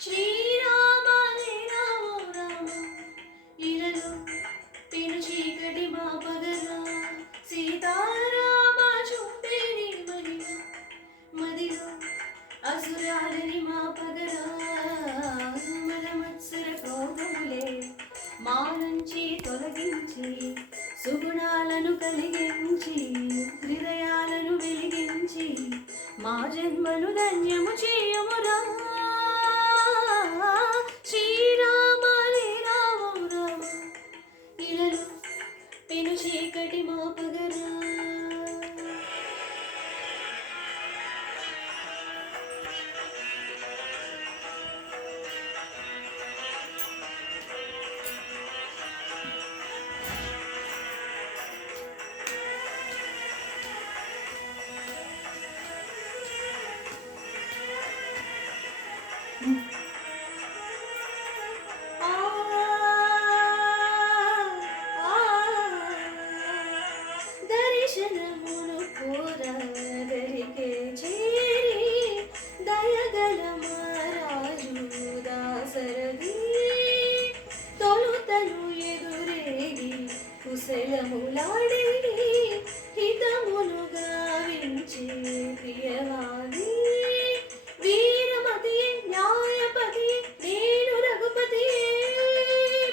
శ్రీరామ రామ రామ ఇలలో పెను చీకటి మాపగరా సీతారామ చూపేని మహిమ మదిలో అసురాలని మాపగరా మదమత్సర క్రోధములే మా నుంచి తొలగించి సుగుణాలను కలిగించి హృదయాలను వెలిగించి మా జన్మను ధన్యము చేయమురా శ్రీరామ రామ రామ ఇలలో పెను చీకటి మాపగరా దర్శనమును కోరదరికే చేరి దయగల మహారాజు దాసరథి తొలుతను ఎదురేగి కుశలములాడేడి హితమును గావించే ప్రియవాది వీరమతి న్యాయపతి నేను రఘుపతి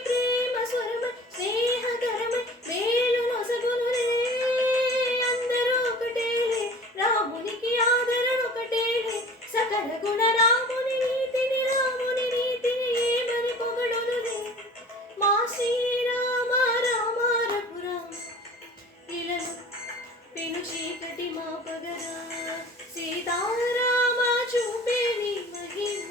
ప్రేమ స్వరమ స్నేహకరమ మేలు నొసగునులే అందరూ ఒకటేలే రామునికి ఆదరణ ఒకటేలే సకల గుణ రాముని నీతిని ఏమని పొగడునులే మా శ్రీరామ రామ రఘురామ ఇలను పెను చీకటి మాపగరా సీతారామ చూపేని మహిమ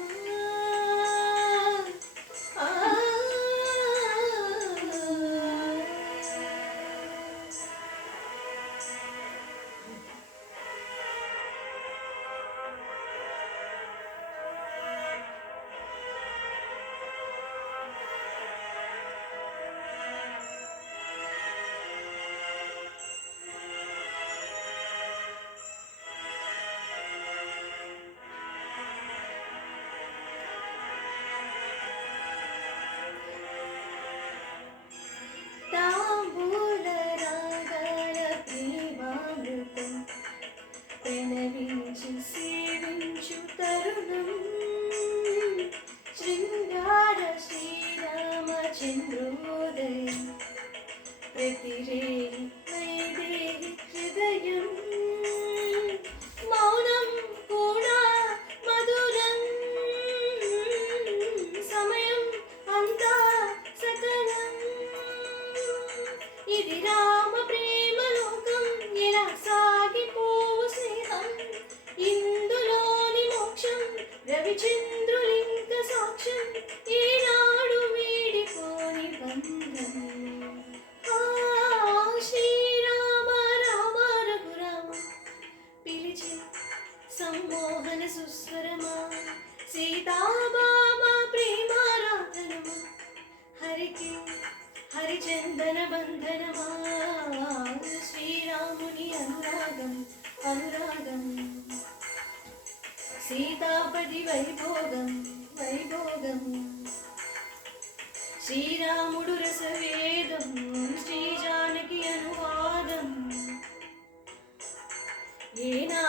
తాంబూల రాగాల ప్రేమామృతం ప్రణవించి సేవించు తరుణం శృంగార శ్రీరామచంద్రోదయం ప్రతిరేగి వైదేహి హృదయం మౌనం కూడా మధురం సమయం అంతా సకలం ఇది రామ ప్రేమ లోకం ఇలా సాగిపోవు స్నేహం ఇందులోని మోక్షం రవిచంద్రులింక సాక్ష్యం ఈనాడు వీడిపోని బంధం శ్రీరామ రామ రఘురామ పిలిచి సమ్మోహన సుస్వరమా సీతాభామ ప్రేమారాధనమా హరికి హరిచందన బంధనమా శ్రీరాముని అనురాగం అనురాగం సీతాపతి వైభోగం వైభోగం శ్రీరాముడు రసవేదం శ్రీ జానకి అనువాదం ఏనా